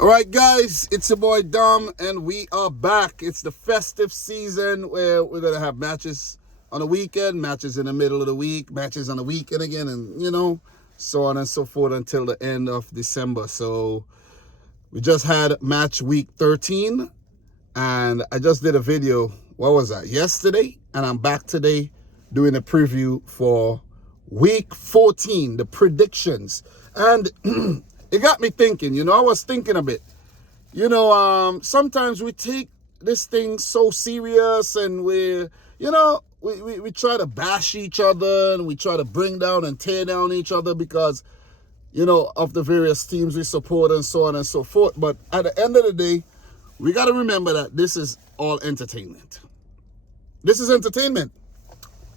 All right, guys, it's your boy Dom, and we are back. It's the festive season where we're going to have matches on the weekend, matches in the middle of the week, matches on the weekend again, and, so on and so forth until the end of December. So we just had match week 13, and I just did a video, what was that, yesterday? And I'm back today doing a preview for week 14, the predictions. And it got me thinking, I was thinking a bit. Sometimes we take this thing so serious and we try to bash each other and we try to bring down and tear down each other because, of the various teams we support and so on and so forth. But at the end of the day, we got to remember that this is all entertainment. This is entertainment.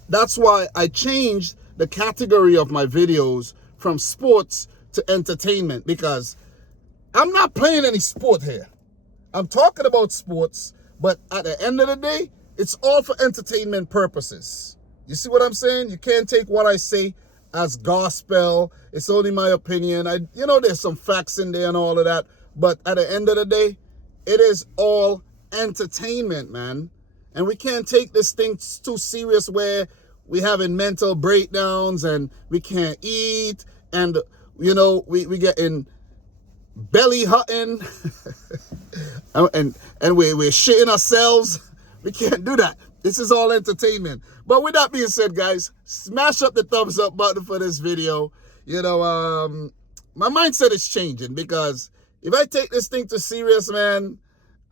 That's why I changed the category of my videos from sports to entertainment, because I'm not playing any sport here. I'm talking about sports, but at the end of the day, it's all for entertainment purposes. You see what I'm saying? You can't take what I say as gospel. It's only my opinion. There's some facts in there and all of that, but at the end of the day, it is all entertainment, man. And we can't take this thing too serious where we having mental breakdowns and we can't eat and we get in belly hurting and we're shitting ourselves. We can't do that. This is all entertainment. But with that being said, guys, smash up the thumbs up button for this video. My mindset is changing, because if I take this thing too serious, man,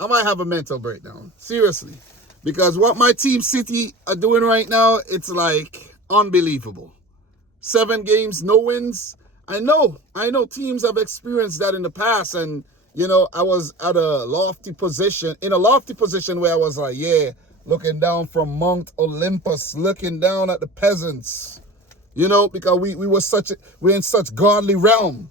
I might have a mental breakdown. Seriously. Because what my team City are doing right now, it's like unbelievable. 7 games, no wins. I know teams have experienced that in the past, and I was at a lofty position where I was like, looking down from Mount Olympus, looking down at the peasants, because we're in such godly realm.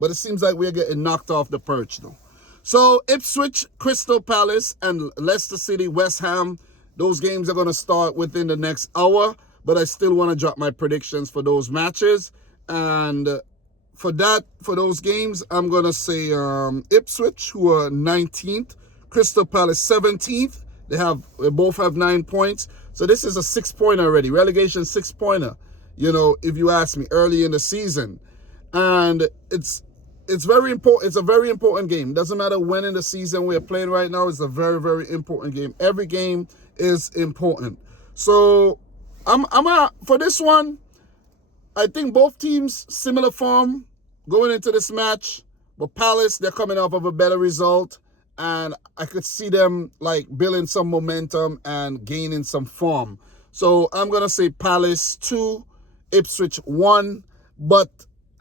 But it seems like we're getting knocked off the perch though. So Ipswich, Crystal Palace, and Leicester City, West Ham, those games are going to start within the next hour, but I still want to drop my predictions for those matches. And for those games, I'm going to say Ipswich, who are 19th, Crystal Palace 17th. They both have 9 points. So this is a 6-pointer already, relegation 6-pointer, if you ask me, early in the season. And it's very important. It's a very important game. Doesn't matter when in the season we're playing right now. It's a very, very important game. Every game is important. So for this one, I think both teams similar form going into this match. But Palace, they're coming off of a better result, and I could see them like building some momentum and gaining some form. So I'm gonna say Palace 2, Ipswich 1, but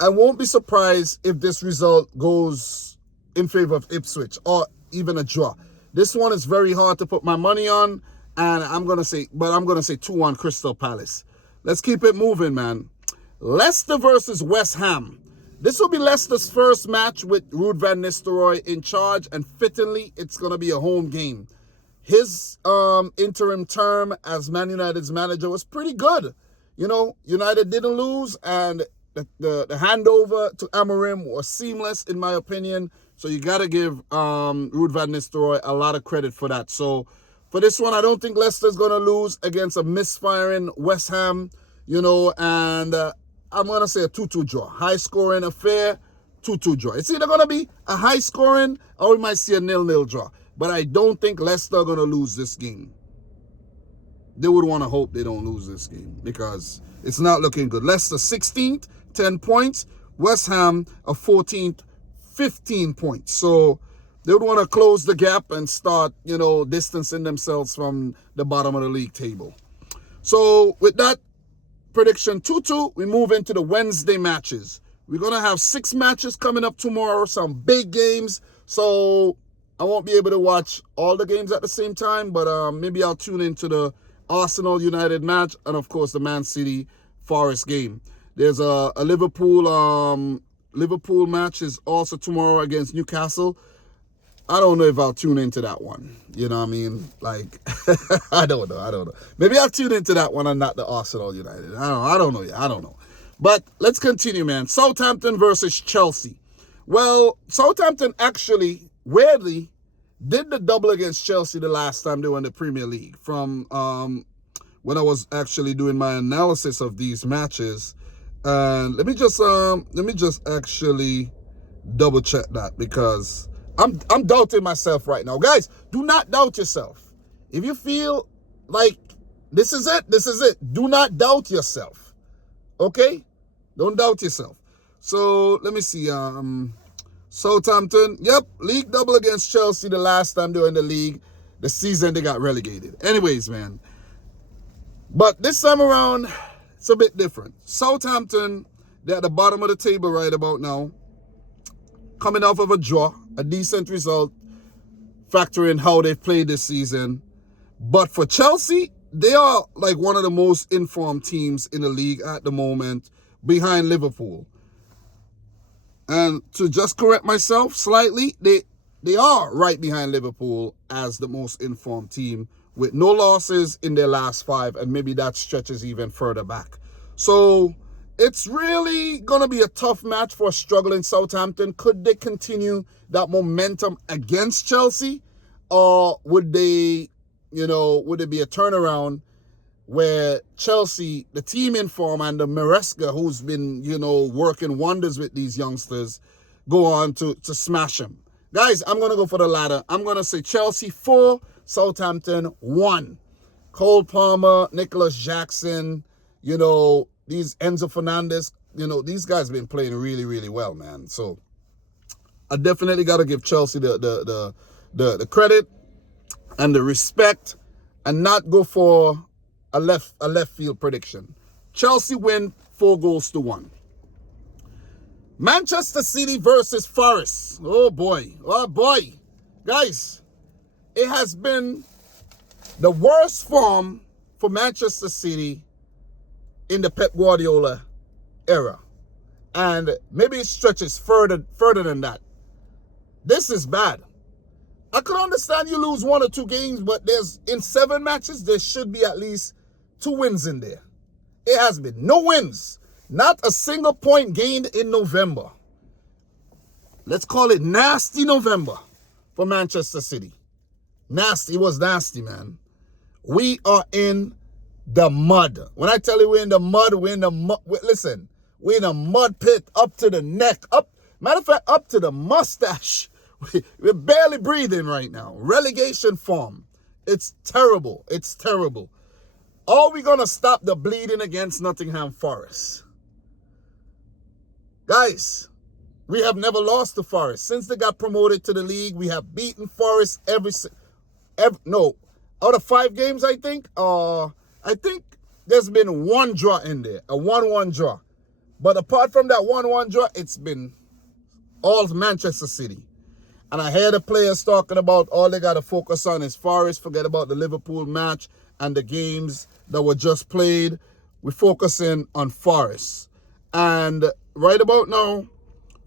I won't be surprised if this result goes in favor of Ipswich or even a draw. This one is very hard to put my money on, and I'm gonna say 2-1 Crystal Palace. Let's keep it moving, man. Leicester versus West Ham. This will be Leicester's first match with Ruud van Nistelrooy in charge, and fittingly, it's gonna be a home game. His interim term as Man United's manager was pretty good. United didn't lose, and the handover to Amorim was seamless, in my opinion. So you got to give Ruud van Nistelrooy a lot of credit for that. So for this one, I don't think Leicester's going to lose against a misfiring West Ham, and I'm going to say a 2-2 draw. High-scoring affair, 2-2 draw. It's either going to be a high-scoring or we might see a 0-0 draw. But I don't think Leicester are going to lose this game. They would want to hope they don't lose this game because it's not looking good. Leicester 16th, 10 points. West Ham are 14th, 15 points. So they would want to close the gap and start, distancing themselves from the bottom of the league table. So with that prediction 2-2, we move into the Wednesday matches. We're going to have 6 matches coming up tomorrow, some big games. So I won't be able to watch all the games at the same time, but maybe I'll tune into the Arsenal United match and, of course, the Man City Forest game. There's a Liverpool match is also tomorrow against Newcastle. I don't know if I'll tune into that one. You know what I mean? Like, I don't know. Maybe I'll tune into that one and not the Arsenal United. I don't know. But let's continue, man. Southampton versus Chelsea. Well, Southampton actually, weirdly, did the double against Chelsea the last time they were in the Premier League. From when I was actually doing my analysis of these matches, and let me just actually double check that, because I'm doubting myself right now. Guys, do not doubt yourself. If you feel like this is it. Do not doubt yourself. Okay? Don't doubt yourself. So let me see. Southampton, yep, league double against Chelsea the last time they were in the league. The season they got relegated. Anyways, man. But this time around, it's a bit different. Southampton, they're at the bottom of the table right about now. Coming off of a draw, a decent result, factoring how they've played this season. But for Chelsea, they are like one of the most informed teams in the league at the moment, behind Liverpool. And to just correct myself slightly, they are right behind Liverpool as the most informed team, with no losses in their last 5, and maybe that stretches even further back. So it's really going to be a tough match for a struggling Southampton. Could they continue that momentum against Chelsea? Or would they, would it be a turnaround where Chelsea, the team in form, and the Maresca, who's been, working wonders with these youngsters, go on to smash them? Guys, I'm going to go for the latter. I'm going to say Chelsea 4, Southampton 1. Cole Palmer, Nicholas Jackson, these Enzo Fernandez, these guys have been playing really, really well, man. So I definitely got to give Chelsea the credit and the respect, and not go for a left field prediction. Chelsea win 4-1. Manchester City versus Forest. Oh boy. Guys, it has been the worst form for Manchester City in the Pep Guardiola era. And maybe it stretches further than that. This is bad. I could understand you lose 1 or 2 games, but in 7 matches, there should be at least 2 wins in there. It has been no wins. Not a single point gained in November. Let's call it nasty November for Manchester City. Nasty. It was nasty, man. We are in the mud. When I tell you we're in the mud, we're in the mud. Listen, we're in a mud pit up to the neck. Matter of fact, up to the mustache. We're barely breathing right now. Relegation form. It's terrible. It's terrible. Are we going to stop the bleeding against Nottingham Forest? Guys, we have never lost to Forest. Since they got promoted to the league, we have beaten Forest out of 5 games, I think there's been 1 draw in there, a 1-1 draw. But apart from that 1-1 draw, it's been all Manchester City. And I hear the players talking about all they got to focus on is Forest, forget about the Liverpool match and the games that were just played. We're focusing on Forest. And right about now,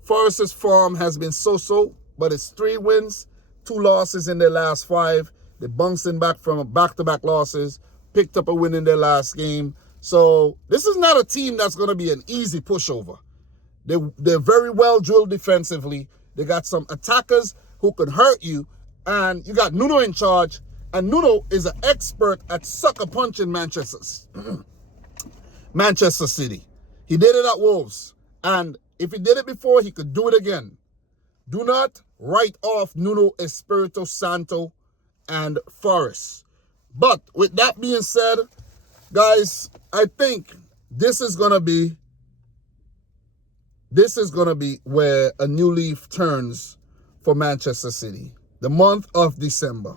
Forest's form has been so-so, but it's 3 wins, 2 losses in their last 5. They're bouncing back from back-to-back losses, picked up a win in their last game. So this is not a team that's going to be an easy pushover. They're very well drilled defensively. They got some attackers who can hurt you. And you got Nuno in charge. And Nuno is an expert at sucker punching Manchester City. He did it at Wolves. And if he did it before, he could do it again. Do not write off Nuno Espirito Santo and Forest. But with that being said, guys, I think this is going to be where a new leaf turns for Manchester City. The month of December.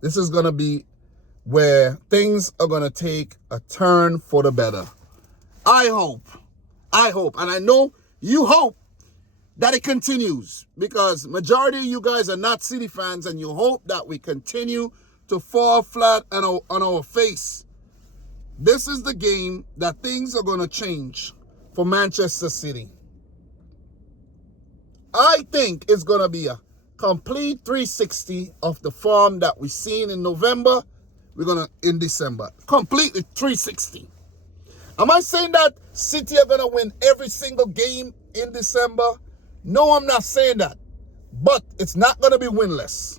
This is going to be where things are going to take a turn for the better. I hope, and I know you hope that it continues, because majority of you guys are not City fans, and you hope that we continue to fall flat on our face. This is the game that things are going to change for Manchester City. I think it's going to be a complete 360 of the form that we've seen in November. In December. Completely 360. Am I saying that City are going to win every single game in December? No, I'm not saying that. But it's not going to be winless.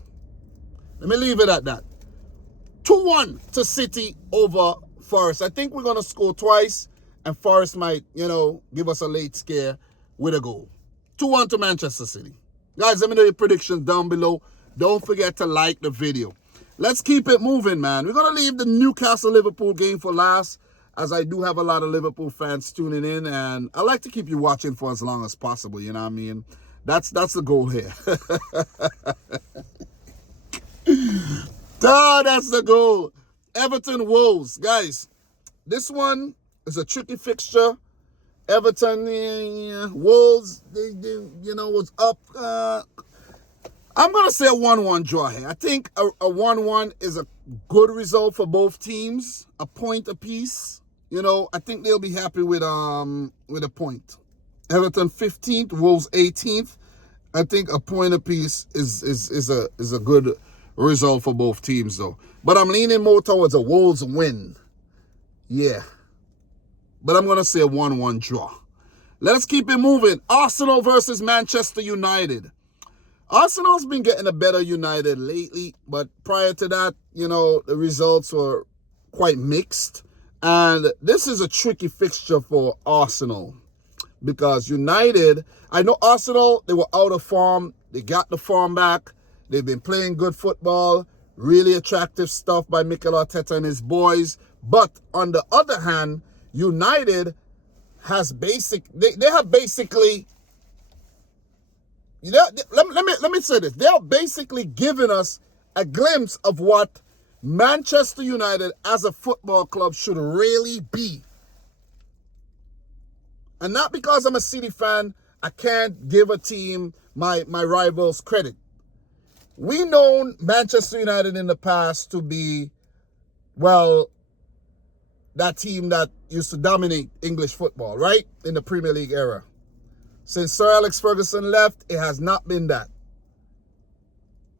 Let me leave it at that. 2-1 to City over Forest. I think we're going to score twice, and Forest might, give us a late scare with a goal. 2-1 to Manchester City. Guys, let me know your predictions down below. Don't forget to like the video. Let's keep it moving, man. We're going to leave the Newcastle-Liverpool game for last, as I do have a lot of Liverpool fans tuning in, and I like to keep you watching for as long as possible, you know what I mean? That's the goal here. Oh, that's the goal. Everton Wolves. Guys, this one is a tricky fixture. Everton, Wolves, they was up. I'm going to say a 1-1 draw here. I think a 1-1 is a good result for both teams. A point apiece. I think they'll be happy with a point. Everton 15th, Wolves 18th. I think a point apiece is a good result for both teams, though. But I'm leaning more towards a Wolves win. Yeah. But I'm going to say a 1-1 draw. Let's keep it moving. Arsenal versus Manchester United. Arsenal's been getting a better United lately, but prior to that, the results were quite mixed. And this is a tricky fixture for Arsenal because United, I know Arsenal, they were out of form. They got the form back. They've been playing good football, really attractive stuff by Mikel Arteta and his boys. But on the other hand, United has they have basically, let me say this. They are basically giving us a glimpse of what Manchester United as a football club should really be. And not because I'm a City fan, I can't give a team my rivals credit. We known Manchester United in the past to be, well, that team that used to dominate English football, right? In the Premier League era. Since Sir Alex Ferguson left, it has not been that.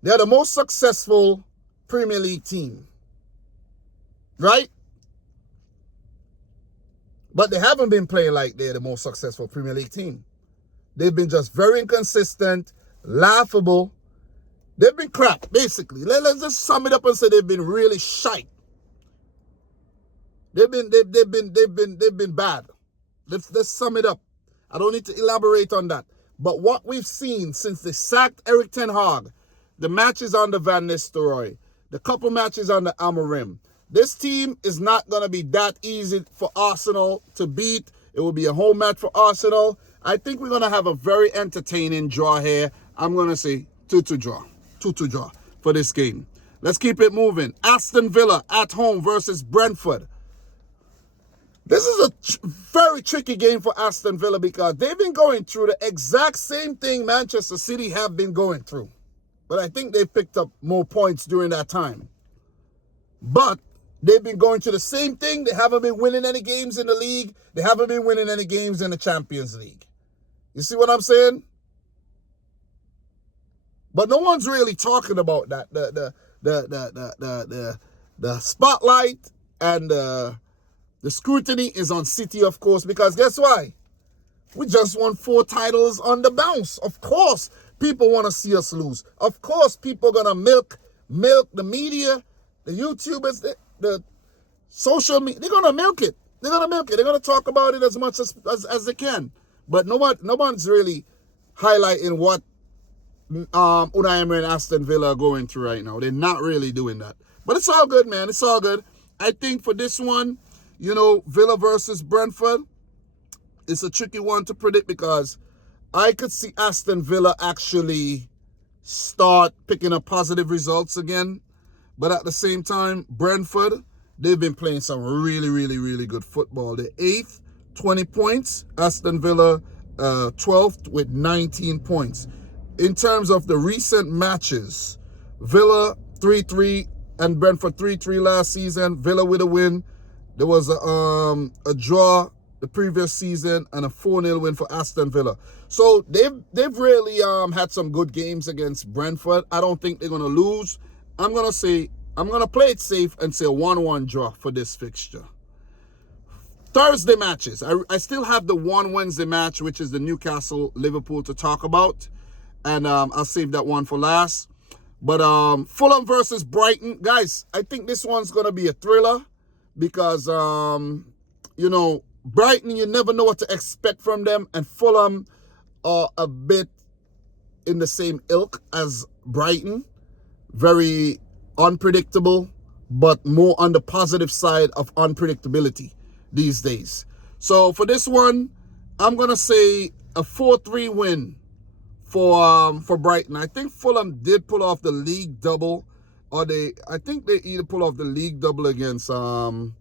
They're the most successful Premier League team, right? But they haven't been playing like they're the most successful Premier League team. They've been just very inconsistent, laughable. They've been crap, basically. Let's just sum it up and say they've been really shite. They've been bad. Let's sum it up. I don't need to elaborate on that. But what we've seen since they sacked Erik ten Hag, the matches under Van Nistelrooy, the couple matches under Amorim, this team is not going to be that easy for Arsenal to beat. It will be a home match for Arsenal. I think we're going to have a very entertaining draw here. I'm going to say 2-2 draw. 2-2 draw for this game. Let's keep it moving. Aston Villa at home versus Brentford. This is a very tricky game for Aston Villa because they've been going through the exact same thing Manchester City have been going through. But I think they've picked up more points during that time. But they've been going through the same thing. They haven't been winning any games in the league. They haven't been winning any games in the Champions League. You see what I'm saying? But no one's really talking about that. The spotlight and the scrutiny is on City, of course, because guess why? We just won 4 titles on the bounce. Of course, people want to see us lose. Of course, people are going to milk the media, the YouTubers, the social media. They're going to milk it. They're going to milk it. They're going to talk about it as much as they can. But no one's really highlighting what Unai Emery and Aston Villa are going through right now. They're not really doing that. But it's all good, man. It's all good. I think for this one, Villa versus Brentford, it's a tricky one to predict because I could see Aston Villa actually start picking up positive results again. But at the same time, Brentford, they've been playing some really, really, really good football. They're 8th, 20 points. Aston Villa, 12th with 19 points. In terms of the recent matches, Villa 3-3 and Brentford 3-3 last season. Villa with a win. There was a draw the previous season and a 4-0 win for Aston Villa. So they've really had some good games against Brentford. I don't think they're going to lose. I'm going to play it safe and say a 1-1 draw for this fixture. Thursday matches. I still have the one Wednesday match, which is the Newcastle Liverpool to talk about. And I'll save that one for last. But Fulham versus Brighton. Guys, I think this one's going to be a thriller. Because, you know, Brighton, you never know what to expect from them. And Fulham are a bit in the same ilk as Brighton. Very unpredictable, but more on the positive side of unpredictability these days. So for this one, I'm going to say a 4-3 win for Brighton. I think Fulham did pull off the league double. I think they either pull off the league double against Brighton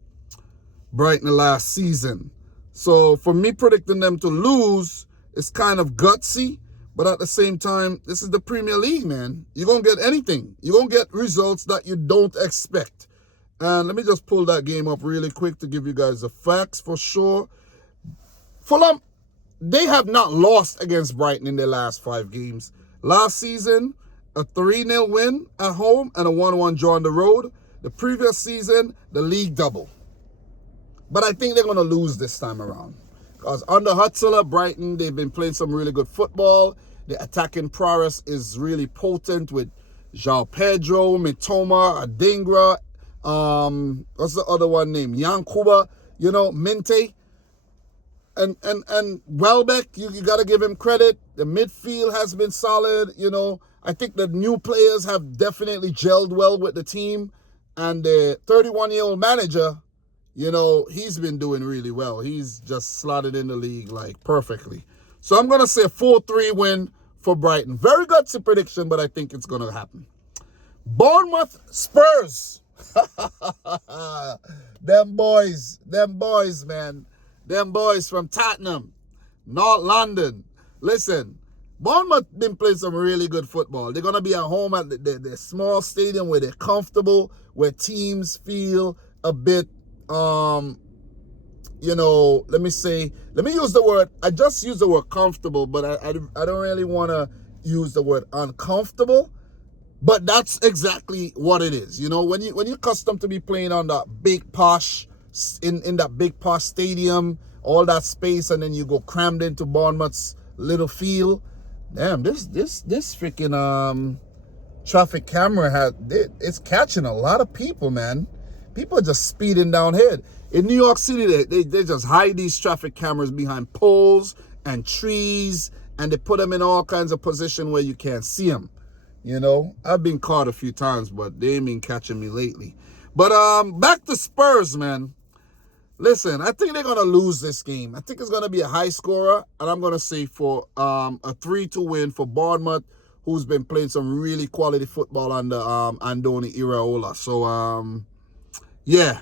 last season. So for me predicting them to lose is kind of gutsy, but at the same time, this is the Premier League, man. You're going to get anything. You're going to get results that you don't expect. And let me just pull that game up really quick to give you guys the facts for sure. Fulham, they have not lost against Brighton in their last 5 games. Last season, a 3-0 win at home and a 1-1 draw on the road. The previous season, the league double. But I think they're going to lose this time around. Because under Hutzler, Brighton, they've been playing some really good football. The attacking prowess is really potent with João Pedro, Mitoma, Adingra, what's the other one named? Yankuba, you know, Minte. And Welbeck, you got to give him credit. The midfield has been solid, you know. I think the new players have definitely gelled well with the team. And the 31-year-old manager, you know, he's been doing really well. He's just slotted in the league, like, perfectly. So I'm going to say a 4-3 win for Brighton. Very gutsy prediction, but I think it's going to happen. Bournemouth Spurs. Them boys, man. Them boys from Tottenham, North London. Listen, Bournemouth been playing some really good football. They're going to be at home at the small stadium where they're comfortable, where teams feel a bit, you know, let me use the word, I just use the word comfortable, but I don't really want to use the word uncomfortable. But that's exactly what it is. You know, when you're accustomed to be playing on that big posh, in that big posh stadium, all that space, and then you go crammed into Bournemouth's little field. Damn, this freaking traffic camera it's catching a lot of people, man. People are just speeding down here. In New York City, they just hide these traffic cameras behind poles and trees, and they put them in all kinds of position where you can't see them. You know, I've been caught a few times, but they ain't been catching me lately. But back to Spurs, man. Listen, I think they're going to lose this game. I think it's going to be a high scorer, and I'm going to say for a 3-2 win for Bournemouth, who's been playing some really quality football under Andoni Iraola. So, yeah.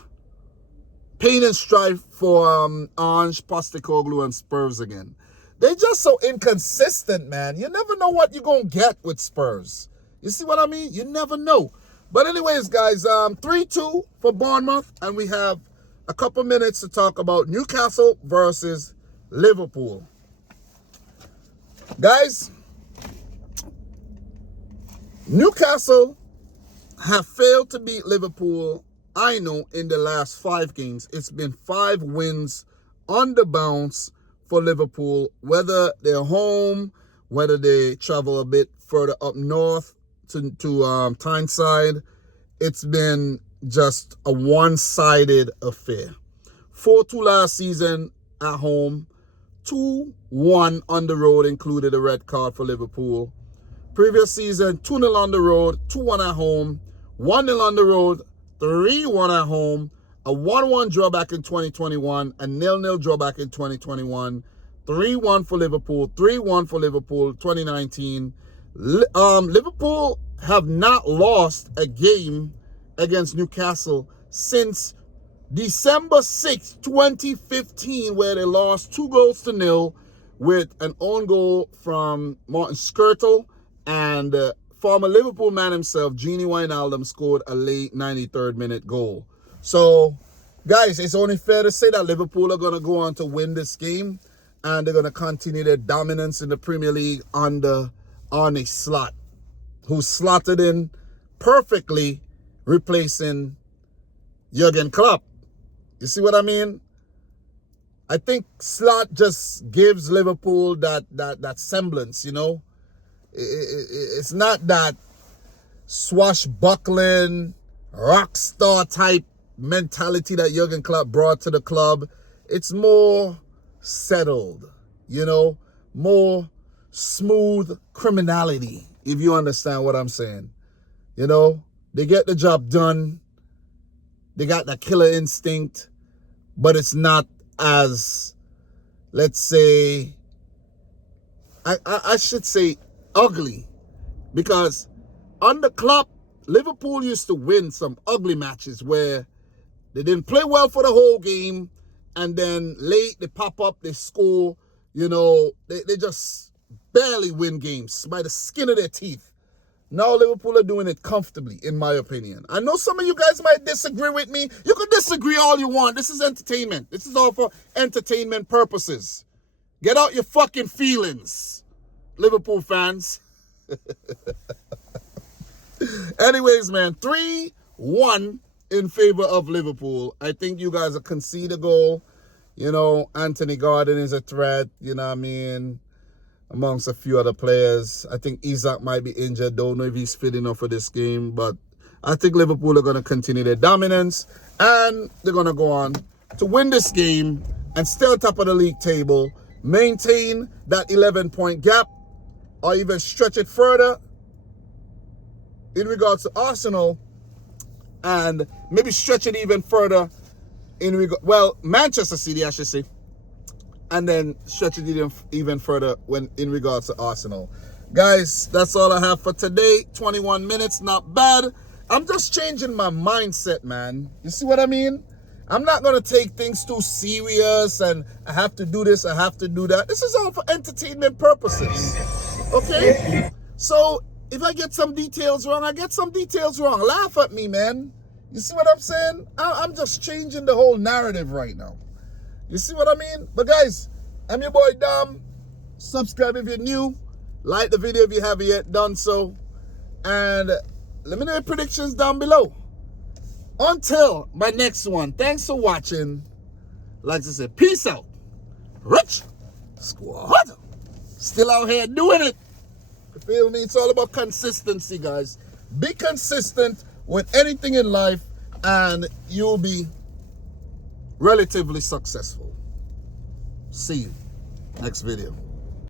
Pain and strife for Ange Postecoglou and Spurs again. They're just so inconsistent, man. You never know what you're going to get with Spurs. You see what I mean? You never know. But anyways, guys, 3-2 for Bournemouth. And we have a couple minutes to talk about Newcastle versus Liverpool. Guys, Newcastle have failed to beat Liverpool, I know, in the last 5 games. It's been 5 wins on the bounce for Liverpool, whether they're home, whether they travel a bit further up north to Tyneside. It's been just a one-sided affair. 4-2 last season at home, 2-1 on the road, included a red card for Liverpool. Previous season, 2-0 on the road, 2-1 at home, 1-0 on the road, 3-1 at home, a 1-1 draw back in 2021, a 0-0 draw back in 2021, 3-1 for Liverpool, 3-1 for Liverpool 2019. Liverpool have not lost a game against Newcastle since December 6, 2015, where they lost 2-0 with an own goal from Martin Skrtel, and former Liverpool man himself, Gini Wijnaldum, scored a late 93rd minute goal. So, guys, it's only fair to say that Liverpool are going to go on to win this game, and they're going to continue their dominance in the Premier League under Arne Slot, who slotted in perfectly, replacing Jurgen Klopp. You see what I mean? I think Slot just gives Liverpool that semblance, you know. It's not that swashbuckling, rock star type mentality that Jurgen Klopp brought to the club. It's more settled, you know, more smooth criminality, if you understand what I'm saying. You know, they get the job done. They got that killer instinct, but it's not as, let's say, I should say ugly, because under Klopp, Liverpool used to win some ugly matches where they didn't play well for the whole game, and then late they pop up, they score, you know, they just barely win games by the skin of their teeth. Now Liverpool are doing it comfortably, in my opinion. I know some of you guys might disagree with me. You can disagree all you want. This is entertainment. This is all for entertainment purposes. Get out your fucking feelings, Liverpool fans. Anyways, man, 3-1 in favor of Liverpool. I think you guys will concede a goal. You know, Anthony Gordon is a threat, you know what I mean, amongst a few other players. I think Isak might be injured. Don't know if he's fit enough for this game. But I think Liverpool are going to continue their dominance. And they're going to go on to win this game and stay on top of the league table. Maintain that 11-point gap. Or even stretch it further in regards to Arsenal. And maybe stretch it even further in Manchester City, I should say. And then stretch it even further in regards to Arsenal. Guys, that's all I have for today. 21 minutes, not bad. I'm just changing my mindset, man. You see what I mean? I'm not going to take things too serious and I have to do this, I have to do that. This is all for entertainment purposes. Okay? So, if I get some details wrong, I get some details wrong. Laugh at me, man. You see what I'm saying? I'm just changing the whole narrative right now. You see what I mean? But guys, I'm your boy Dom. Subscribe if you're new. Like the video if you haven't yet done so. And let me know your predictions down below. Until my next one, thanks for watching. Like I said, peace out. Rich Squad. Still out here doing it. You feel me? It's all about consistency, guys. Be consistent with anything in life and you'll be relatively successful. See you next video.